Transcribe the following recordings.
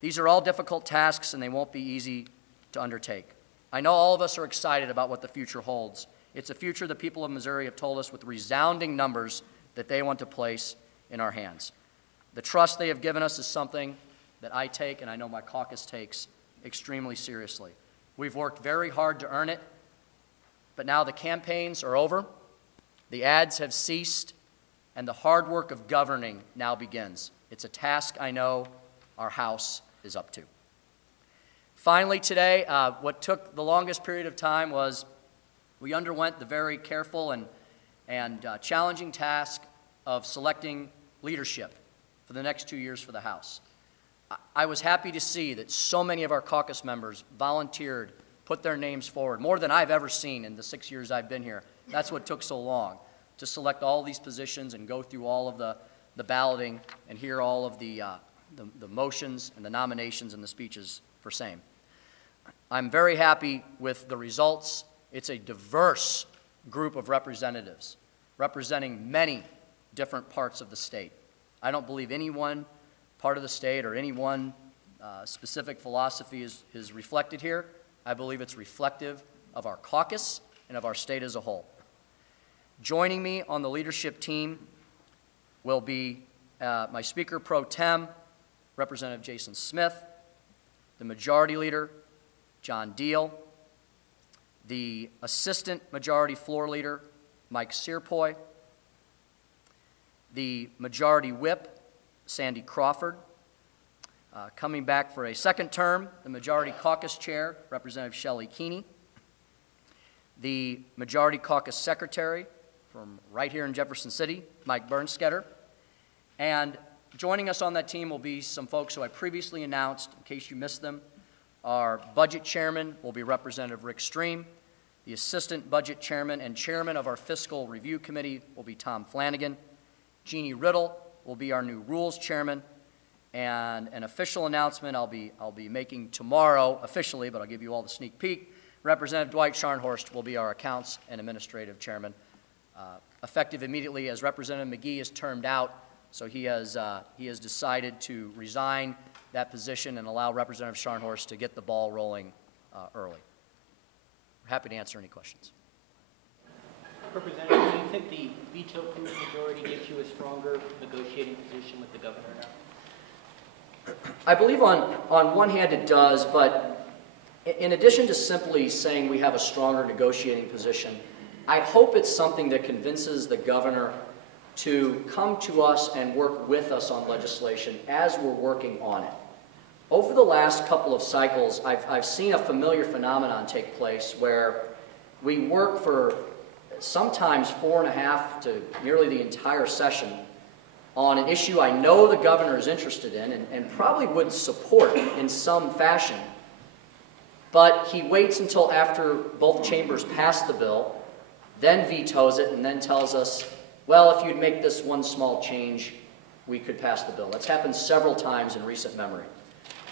These are all difficult tasks, and they won't be easy to undertake. I know all of us are excited about what the future holds. It's a future the people of Missouri have told us with resounding numbers that they want to place in our hands. The trust they have given us is something that I take, and I know my caucus takes, extremely seriously. We've worked very hard to earn it, but now the campaigns are over, the ads have ceased, and the hard work of governing now begins. It's a task I know our House is up to. Finally today, what took the longest period of time was we underwent the very careful and challenging task of selecting leadership for the next 2 years for the House. I was happy to see that so many of our caucus members volunteered, put their names forward, more than I've ever seen in the 6 years I've been here. That's what took so long, to select all these positions and go through all of the balloting and hear all of the motions and the nominations and the speeches for same. I'm very happy with the results. It's a diverse group of representatives representing many different parts of the state. I don't believe any one part of the state or any one specific philosophy is reflected here. I believe it's reflective of our caucus and of our state as a whole. Joining me on the leadership team will be my Speaker Pro Tem, Representative Jason Smith, the Majority Leader, John Deal, the Assistant Majority Floor Leader, Mike Searpoy, the Majority Whip, Sandy Crawford, coming back for a second term, the Majority Caucus Chair, Representative Shelley Keeney, the Majority Caucus Secretary from right here in Jefferson City, Mike Bernstetter, and joining us on that team will be some folks who I previously announced, in case you missed them. Our Budget Chairman will be Representative Rick Stream. The Assistant Budget Chairman and Chairman of our Fiscal Review Committee will be Tom Flanagan. Jeannie Riddle will be our new Rules Chairman. And an official announcement I'll be making tomorrow officially, but I'll give you all the sneak peek. Representative Dwight Scharnhorst will be our Accounts and Administrative Chairman, effective immediately as Representative McGee is termed out. So he has decided to resign that position and allow Representative Scharnhorst to get the ball rolling early. We're happy to answer any questions. Representative, do you think the veto-proof majority gives you a stronger negotiating position with the governor now? I believe on one hand it does, but in addition to simply saying we have a stronger negotiating position, I hope it's something that convinces the governor to come to us and work with us on legislation as we're working on it. Over the last couple of cycles, I've seen a familiar phenomenon take place where we work for sometimes 4.5 to nearly the entire session on an issue I know the governor is interested in and probably would support in some fashion, but he waits until after both chambers pass the bill, then vetoes it, and then tells us, well, if you'd make this one small change, we could pass the bill. That's happened several times in recent memory.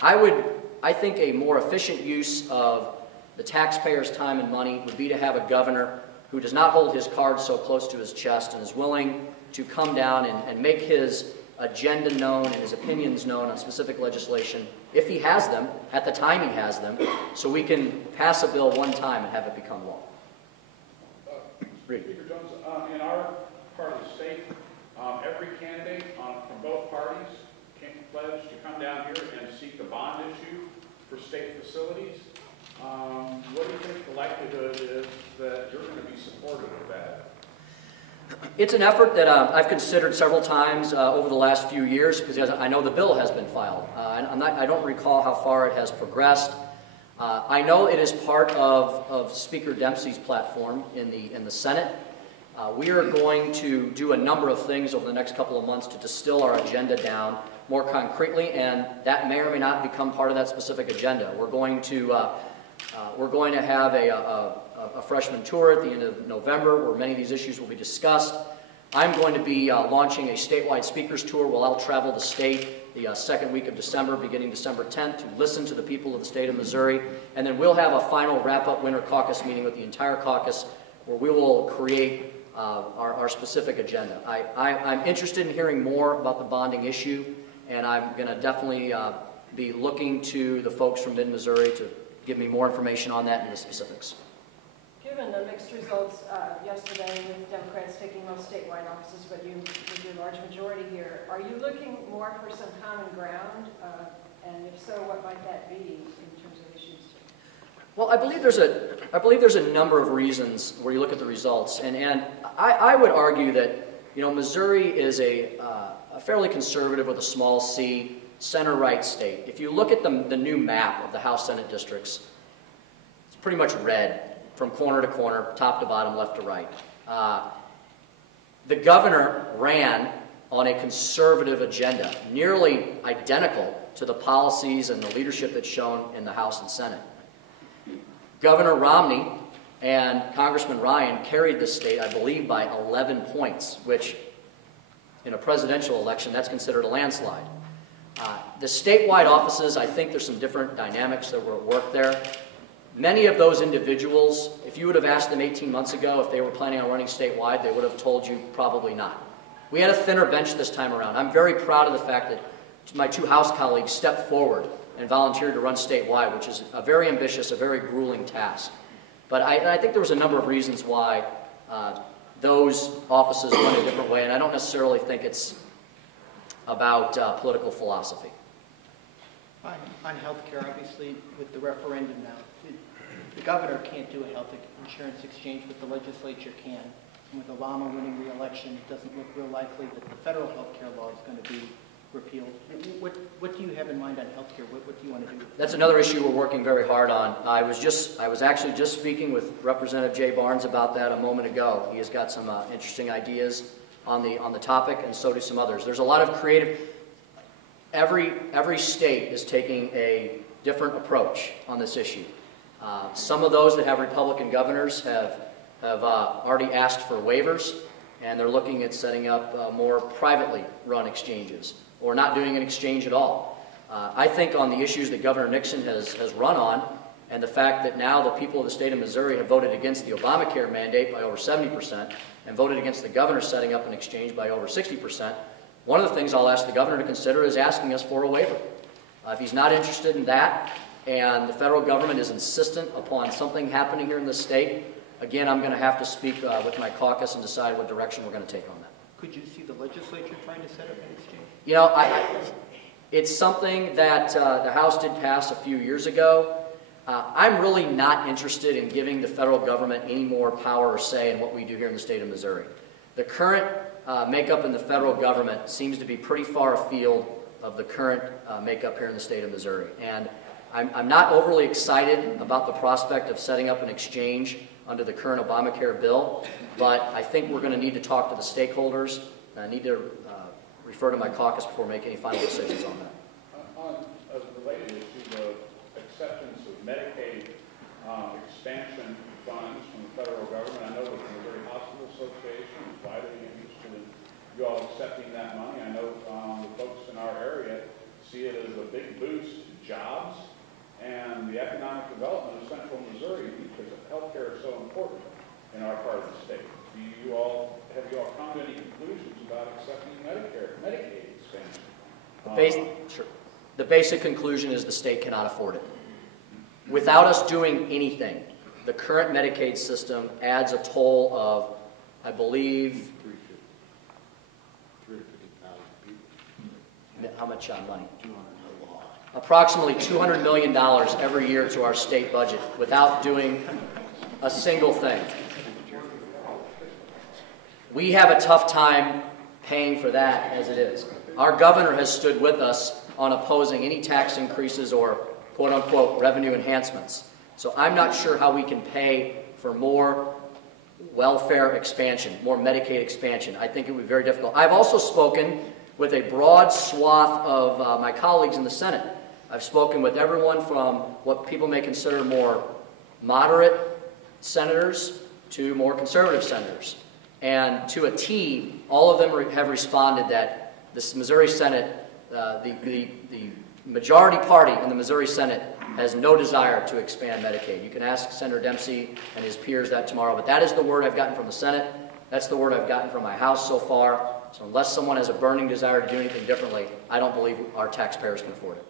I think a more efficient use of the taxpayers' time and money would be to have a governor who does not hold his cards so close to his chest and is willing to come down and make his agenda known and his opinions known on specific legislation, if he has them, at the time he has them, so we can pass a bill one time and have it become law. Speaker Jones, in our part of the state, every candidate from both parties can pledge to come down here and seek a bond issue for state facilities. What do you think the likelihood is that you're going to be supportive of that? It's an effort that I've considered several times over the last few years because I know the bill has been filed. I don't recall how far it has progressed. I know it is part of Speaker Dempsey's platform in the Senate. We are going to do a number of things over the next couple of months to distill our agenda down more concretely, and that may or may not become part of that specific agenda. We're going to have a freshman tour at the end of November where many of these issues will be discussed. I'm going to be launching a statewide speakers tour where I'll travel the state the second week of December, beginning December 10th, to listen to the people of the state of Missouri. And then we'll have a final wrap-up winter caucus meeting with the entire caucus where we will create our specific agenda. I'm interested in hearing more about the bonding issue, and I'm going to definitely be looking to the folks from mid-Missouri to give me more information on that and the specifics. Given the mixed results yesterday with Democrats taking most statewide offices, but you with your large majority here, are you looking more for some common ground? And if so, what might that be in terms of issues? Well, I believe there's a number of reasons where you look at the results, and I would argue that, you know, Missouri is a fairly conservative with a small c, center-right state. If you look at the new map of the House Senate districts, it's pretty much red from corner to corner, top to bottom, left to right. The governor ran on a conservative agenda, nearly identical to the policies and the leadership that's shown in the House and Senate. Governor Romney and Congressman Ryan carried the state, I believe, by 11 points, which in a presidential election, that's considered a landslide. The statewide offices, I think there's some different dynamics that were at work there. Many of those individuals, if you would have asked them 18 months ago if they were planning on running statewide, they would have told you probably not. We had a thinner bench this time around. I'm very proud of the fact that my two House colleagues stepped forward and volunteered to run statewide, which is a very ambitious, a very grueling task. But I think there was a number of reasons why those offices went a different way, and I don't necessarily think it's about political philosophy. On health care, obviously, with the referendum now, the governor can't do a health insurance exchange, but the legislature can. And with Obama winning re-election, it doesn't look real likely that the federal health care law is going to be repealed. What do you have in mind on health care? What do you want to do? That's another issue we're working very hard on. I was actually just speaking with Representative Jay Barnes about that a moment ago. He has got some interesting ideas on the topic, and so do some others. There's a lot of creative. Every state is taking a different approach on this issue. Some of those that have Republican governors have already asked for waivers, and they're looking at setting up more privately run exchanges, or not doing an exchange at all. I think on the issues that Governor Nixon has run on, and the fact that now the people of the state of Missouri have voted against the Obamacare mandate by over 70%, and voted against the governor setting up an exchange by over 60%, one of the things I'll ask the governor to consider is asking us for a waiver. If he's not interested in that, and the federal government is insistent upon something happening here in the state, again, I'm going to have to speak with my caucus and decide what direction we're going to take on that. Could you see the legislature trying to set up an exchange? You know, it's something that the House did pass a few years ago. I'm really not interested in giving the federal government any more power or say in what we do here in the state of Missouri. The current makeup in the federal government seems to be pretty far afield of the current makeup here in the state of Missouri. And I'm not overly excited about the prospect of setting up an exchange under the current Obamacare bill, but I think we're going to need to talk to the stakeholders, and I need to refer to my caucus before making any final decisions on that. On a related issue, the acceptance of Medicaid expansion funds from the federal government, I know that the Missouri Hospital Association is vitally interested in you all accepting that money. I know the folks in our area see it as a big boost to jobs and the economic development of central Missouri, because healthcare is so important in our part of the state. Have you all come to any conclusions about accepting Medicaid expansion? The basic conclusion is the state cannot afford it. Without us doing anything, the current Medicaid system adds a toll of, I believe, 350,000 people. how much money? Approximately $200 million every year to our state budget without doing a single thing. We have a tough time paying for that as it is. Our governor has stood with us on opposing any tax increases or quote-unquote revenue enhancements. So I'm not sure how we can pay for more welfare expansion, more Medicaid expansion. I think it would be very difficult. I've also spoken with a broad swath of my colleagues in the Senate. I've spoken with everyone from what people may consider more moderate senators to more conservative senators. And to a T, all of them have responded that the Missouri Senate, the majority party in the Missouri Senate has no desire to expand Medicaid. You can ask Senator Dempsey and his peers that tomorrow, but that is the word I've gotten from the Senate. That's the word I've gotten from my House so far. So unless someone has a burning desire to do anything differently, I don't believe our taxpayers can afford it.